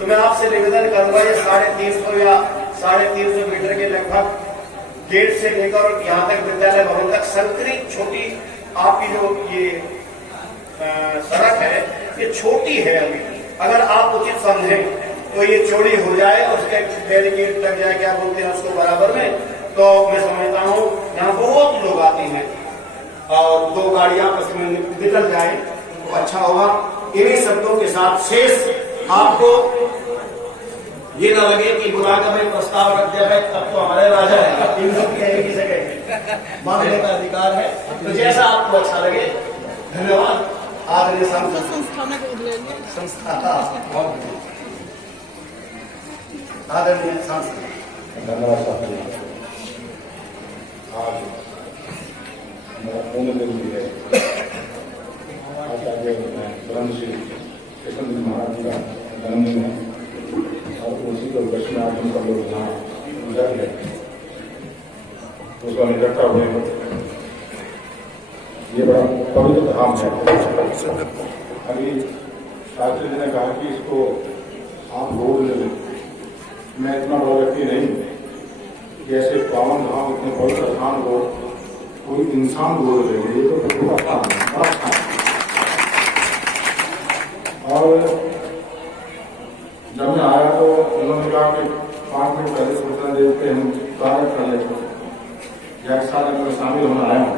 तो मैं आपसे निवेदन करूंगा ये 350 या 350 मीटर के लगभग गेट से लेकर यहाँ तक विद्यालय भवन तक संकरी छोटी आपकी जो ये सड़क है ये छोटी है अभी। अगर आप उचित समझें तो ये चौड़ी हो जाए, उसके बैरिकेड लग जाए, क्या बोलते हैं उसको बराबर में, तो मैं समझता हूँ यहाँ बहुत लोग आते हैं और 2 गाड़ियां उसमें निकल जाए तो अच्छा होगा। इन्हीं शब्दों के साथ शेष आपको ये ना लगे कि बुला का भाई प्रस्ताव रख दिया भाई तब तो हमारे राजा है, इन सब की जगह मांगने का अधिकार है। तो जैसा आपको अच्छा लगे। धन्यवाद। आदरणीय संस्था आदरणीय सांसद, धन्यवाद साथी। आज मेरा पूर्ण दिन भी है। आचार्य ब्रह्मश्री कृष्ण महाराज का जन्मदिन है और उसी को दक्षिण आज उनका लोग यहाँ गुजर गए, उसका निकटता हुए ये बड़ा पवित्र धाम है। अभी शास्त्री जी ने कहा कि इसको आप रोड ले लें। मैं इतना बड़ा व्यक्ति नहीं कि ऐसे पावन धाम इतने पवित्र स्थान को कोई इंसान बोल देंगे, ये तो प्रभु का बड़ा स्थान। और जब मैं आया तो उन्होंने कहा कि 5 मिनट पहले सूचना देते हम स्वागत कर लेते। यज्ञशाला में शामिल होना आया हूँ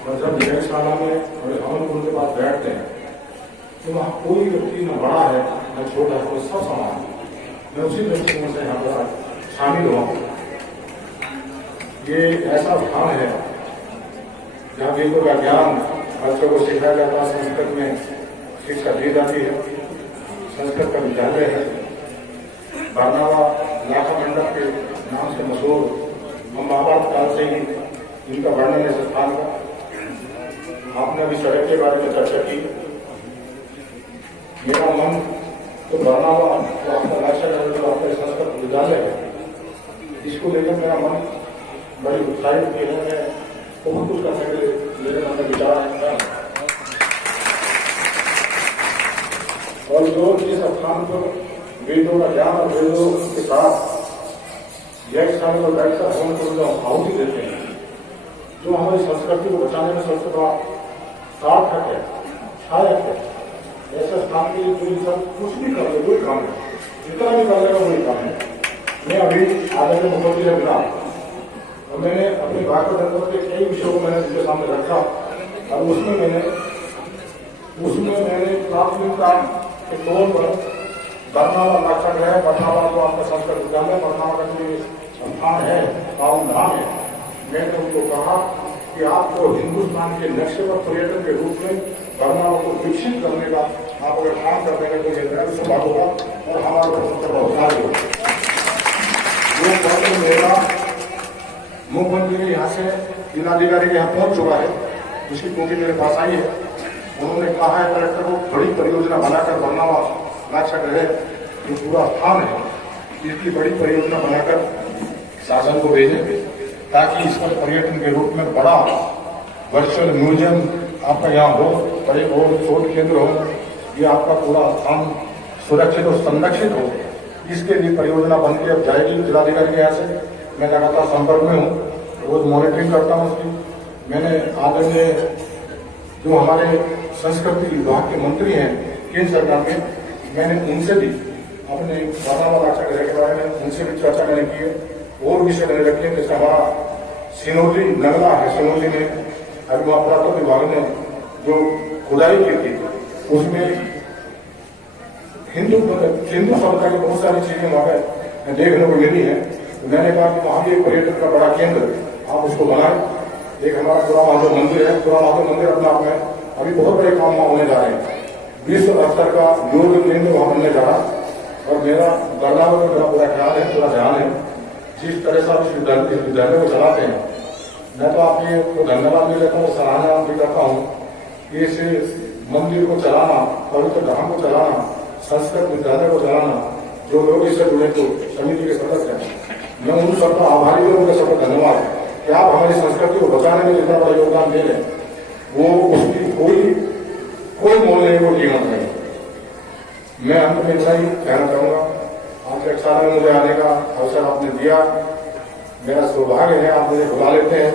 और जब यज्ञशाला में और हम उनके पास बैठते हैं तो वहाँ कोई व्यक्ति न बड़ा है न छोटा है, कोई सब समान है। मैं उसी दृष्टिकोण से यहाँ पर शामिल हुआ। ये ऐसा स्थान है जहाँ वेदों का ज्ञान बच्चों को सिखाया जाता है, संस्कृत में शिक्षा दी जाती है, संस्कृत का विद्यालय है। बरनावा लाखा मंडप के नाम से मशहूर, हम महाभारत काल से ही इनका वर्णन है स्थान का। आपने अभी सड़क के बारे में चर्चा की। मेरा मन तो बरनावा तो आपका लक्ष्य है, जो आपका संस्कृत विद्यालय है, इसको लेकर मेरा मन बड़ी उत्साहित की है। मैं बहुत कुछ करने के लिए मेरे मन में विचार है और जो इस स्थान पर वेदों का ज्ञान और वेदों के साथ यज्ञशाला में बैठकर हम को जो आहुति देते हैं, जो हमारी संस्कृति को बचाने में सबसे बड़ा सार्थक है, सहायक है। ऐसे स्थान के लिए कोई सब कुछ भी कर ले, कोई काम है, जितना भी कर लेगा वही काम है। मैं अभी आदरणीय मुख्यमंत्री से मिला और मैंने अपनी भागवत धर्म के कई विषयों को मैंने उनके सामने रखा और उसमें मैंने प्राथमिकता के तौर पर बरनावा लाक्षा गृह, बरनावा जो आपका संस्कृत विद्यालय, बरनावा का जो स्थान है, पावन धाम है, मैंने उनको कहा कि आपको हिंदुस्तान के नक्शे पर पर्यटन के रूप में बरनावा को विकसित करने का आप अगर काम कर देंगे तो ये सफल होगा और हमारा सबसे बहुत होगा। वो पत्र मेरा मुख्यमंत्री के यहाँ से जिलाधिकारी के यहाँ पहुंच चुका है, उसकी कॉपी मेरे पास आई है। उन्होंने कहा है कलेक्टर को बड़ी परियोजना बनाकर बरनावा लाक्षा गृह जो पूरा स्थान है इसकी बड़ी परियोजना बनाकर शासन को भेजें ताकि इस पर पर्यटन के रूप में बड़ा वर्चुअल म्यूजियम आपका यहाँ हो, बड़े हो, शोध केंद्र हो, ये आपका पूरा स्थान सुरक्षित और संरक्षित हो। इसके लिए परियोजना बन के अब जाएगी जिलाधिकारी के यहाँ से। मैं लगातार संपर्क में हूँ, रोज मॉनिटरिंग करता हूँ उसकी। मैंने आदरणीय जो हमारे संस्कृति विभाग के मंत्री हैं केंद्र सरकार में, मैंने उनसे भी अपने बरनावा लाक्षा गृह के बारे में उनसे भी चर्चा मैंने की है और विषय मैंने रखे हैं। जैसे हमारा सिनोली नगला है, सिनोली में अभी वहाँ पुरातत्व विभाग ने जो खुदाई की थी उसमें हिंदू सभ्यता की बहुत सारी चीजें वहाँ पे देखने को मिली है। तो मैंने कहा कि वहाँ भी एक पर्यटन का बड़ा केंद्र आप उसको बनाएं। एक हमारा पूरा महादेव मंदिर है, पूरा महादेव मंदिर अपने आप में अभी बहुत बड़े काम वहाँ होने जा रहे हैं। विश्व स्तर का योग केंद्र वहाँ बनने जा रहा है और मेरा बरनावा में मेरा पूरा ख्याल है, पूरा ध्यान है। जिस तरह से आप इस विद्यालय को चलाते हैं, मैं तो आपको धन्यवाद भी देता हूँ, सराहना भी करता हूँ कि इस मंदिर को चलाना, पवित्र धाम को चलाना, संस्कृत विद्यालय को चलाना, जो लोग इससे जुड़े तो समिति के सदस्य हैं, मैं उन सबका आभारी हूँ, उनका सबका धन्यवाद कि आप हमारी संस्कृति को बचाने में जितना बड़ा योगदान दे रहे हैं वो उसकी कोई मोल नहीं, वो कीमत नहीं। मैं अंत में इतना ही कहना चाहूँगा, आप कक्षा में मुझे आने का अवसर आपने दिया, मेरा सौभाग्य है, आप मुझे बुला लेते हैं,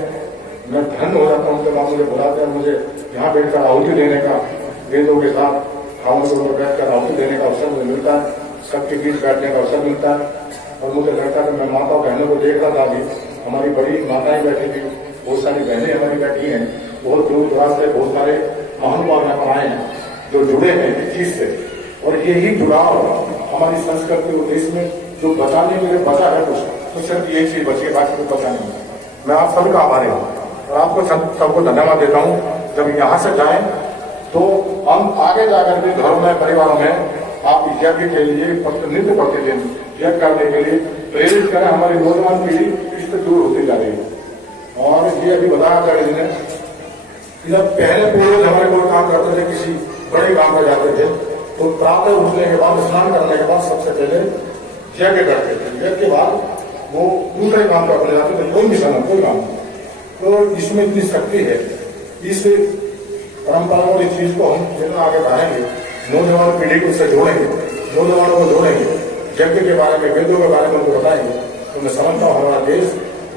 मैं धन्य हो जाता हूँ जब आप मुझे बुलाते हैं। मुझे यहाँ बैठकर आहुति देने का, वेदों के साथ खाओं के ऊपर बैठकर आहुति देने का अवसर मुझे मिलता है, सबके बीच बैठने का अवसर मिलता है। और मुझे लगता है कि मैं माता बहनों को देख रहा था, अभी हमारी बड़ी माताएं बैठी थी, बहुत सारी बहनें हमारी बैठी हैं, बहुत दूर दराज से बहुत सारे महानुभाव यहाँ पर आए हैं जो जुड़े हैं इस चीज से। और यही जुड़ाव हमारी संस्कृति और देश में जो बचाने के लिए बचा है कुछ, तो सिर्फ यही चीज बची है, बाकी कुछ बचा नहीं है। मैं आप सभी का आभारी हूँ और आपको सबको धन्यवाद देता हूँ। जब यहाँ से जाएं तो हम आगे जाकर भी घरों में, परिवारों में आप यज्ञ के लिए नित्य प्रतिदिन यज्ञ करने के लिए प्रेरित करें। हमारी नौजवान पीढ़ी इससे दूर होती जा रही है। और ये अभी बताया था जिन्हें जब पहले पूर्वज हमारे कोई काम करते थे, किसी बड़े काम पर जाते थे, तो प्रातः उठने के बाद, स्नान करने के बाद सबसे पहले यज्ञ करते थे। यज्ञ के बाद वो दूसरे काम पर अपने जाते थे, कोई मिशन है, कोई काम। तो इसमें इतनी शक्ति है, इस परंपरा और इस चीज को हम जितना आगे बढ़ाएंगे, नौजवान पीढ़ी को उससे जोड़ेंगे, नौजवानों को जोड़ेंगे, यज्ञ के बारे में, वेदों के बारे में उनको बताएंगे, तो मैं समझता हूँ हमारा देश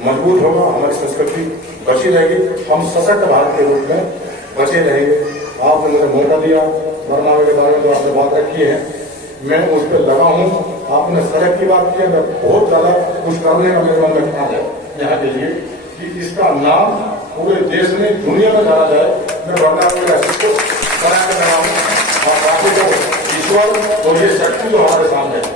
मजबूत होगा, हमारी संस्कृति बची रहेगी, हम सशक्त भारत के रूप में बचे रहेंगे। आपने मुझे मौका दिया, बरनावे के बारे में जो आपने बात रखी है, मैं उस पर लगा हूँ। आपने सड़क की बात की है, मैं बहुत ज्यादा कुछ करने का मेरे मन में ख्याल है यहाँ के लिए कि इसका नाम पूरे देश में, दुनिया में जाना जाए। मैं बरनावे का को बना के रहा हूँ और बाकी तो ईश्वर और ये शक्ति जो हमारे सामने है,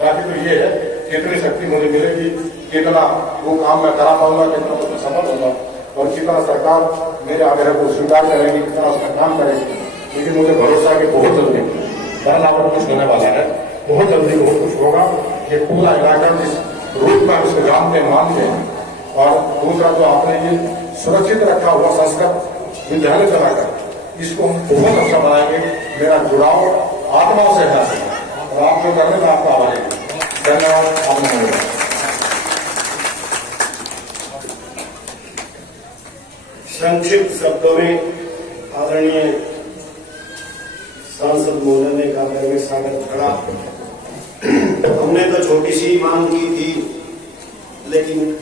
बाकी तो ये है कितनी शक्ति मुझे मिलेगी, कितना वो काम मैं करा पाऊंगा, कितना उसमें सफल होगा और कितना सरकार मेरे आग्रह को स्वीकार करेगी, कितना उसका काम करेगी। लेकिन मुझे भरोसा है कि बहुत जल्दी बरनावर कुछ होने वाला है, बहुत जल्दी बहुत कुछ होगा। ये पूरा इलाका जिस रूप में उसको जानते मानते हैं। और दूसरा जो आपने ये सुरक्षित रखा हुआ संस्कृत विद्यालय चलाकर, इसको हम बहुत अच्छा बनाएंगे। मेरा जुड़ाव आत्माओं से है और आप जो करने में आपका आभारी हूँ। धन्यवाद। आपने संक्षिप्त शब्दों में आदरणीय सांसद महोदय ने कहा, में स्वागत करा। हमने तो छोटी सी मांग की थी, लेकिन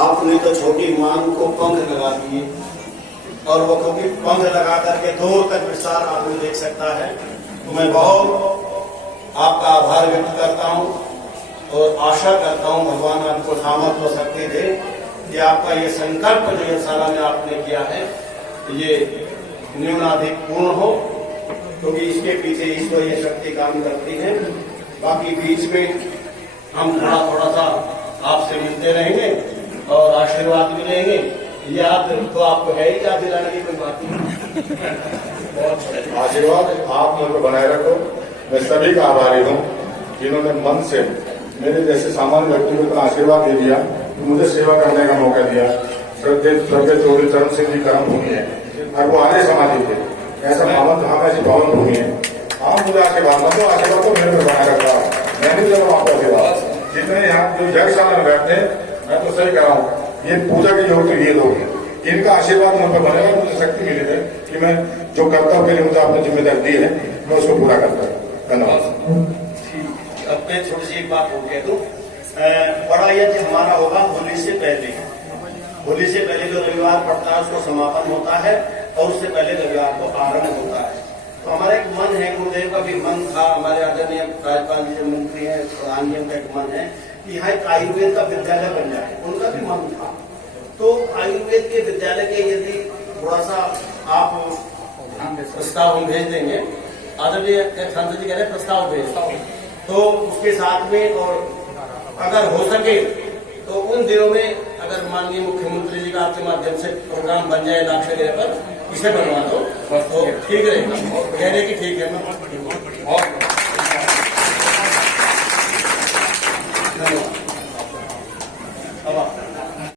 आपने तो छोटी मांग को पंख लगा दिए और वो कभी पंख लगा करके दूर तक विस्तार आदमी देख सकता है। तो मैं बहुत आपका आभार व्यक्त करता हूँ और आशा करता हूँ भगवान आपको सामर्थ हो सकते थे कि आपका ये संकल्प जो ये साला में आपने किया है ये न्यूनाधिक पूर्ण हो, क्योंकि इसके पीछे ईश्वर ये शक्ति काम करती है। बाकी बीच में हम थोड़ा सा आपसे मिलते रहेंगे और आशीर्वाद भी लेंगे। याद तो आपको है ही, याद दिलाने की कोई बात नहीं। आशीर्वाद आप मुझे बनाए रखो। मैं सभी का आभारी हूँ जिन्होंने मन से मेरे जैसे सामान्य व्यक्ति को इतना आशीर्वाद दे दिया, मुझे सेवा करने का मौका दिया। श्रद्धे चौधरी चरण सिंह जी कर्म भूमि है और वो आर्य समाधि थे, ऐसा पावन धाम, ऐसी पावन भूमि है। आप मुझे आशीर्वाद मत दो, आशीर्वाद तो मेरे को बनाए रखा। मैं नहीं चलो आपका आशीर्वाद। जितने यहाँ जो यज्ञशाला में बैठे, मैं तो सही कह रहा हूँ, ये पूजा के योग तो ये लोग हैं, इनका आशीर्वाद मुझ पर बनेगा। मुझे शक्ति मिली है कि मैं जो कर्तव्य के लिए मुझे आपने जिम्मेदारी दी है, मैं उसको पूरा करता हूँ। धन्यवाद। अब मैं छोटी सी एक बात हो कह दूं, बड़ा यज्ञ हमारा होगा होली से पहले। होली से पहले जो रविवार पड़ता है उसको समापन होता है और उससे पहले रविवार को आरंभ होता है। तो हमारा एक मन है, गुरुदेव का भी मन था, हमारे आदरणीय राज्यपाल जी जो मंत्री हैं, प्रधान जी का एक मन है कि यहाँ एक आयुर्वेद का विद्यालय बन जाए, उनका भी मन था। तो आयुर्वेद के विद्यालय के यदि थोड़ा सा आप प्रस्ताव हम भेज देंगे, आदरणीय सांसद जी कह रहे प्रस्ताव भेज, तो उसके साथ में, और अगर हो सके तो उन दिनों में अगर माननीय मुख्यमंत्री जी का आपके माध्यम से प्रोग्राम बन जाए लाख जगह पर, इसे बनवा दो तो ठीक रहेगा। कह रहे कि ठीक है।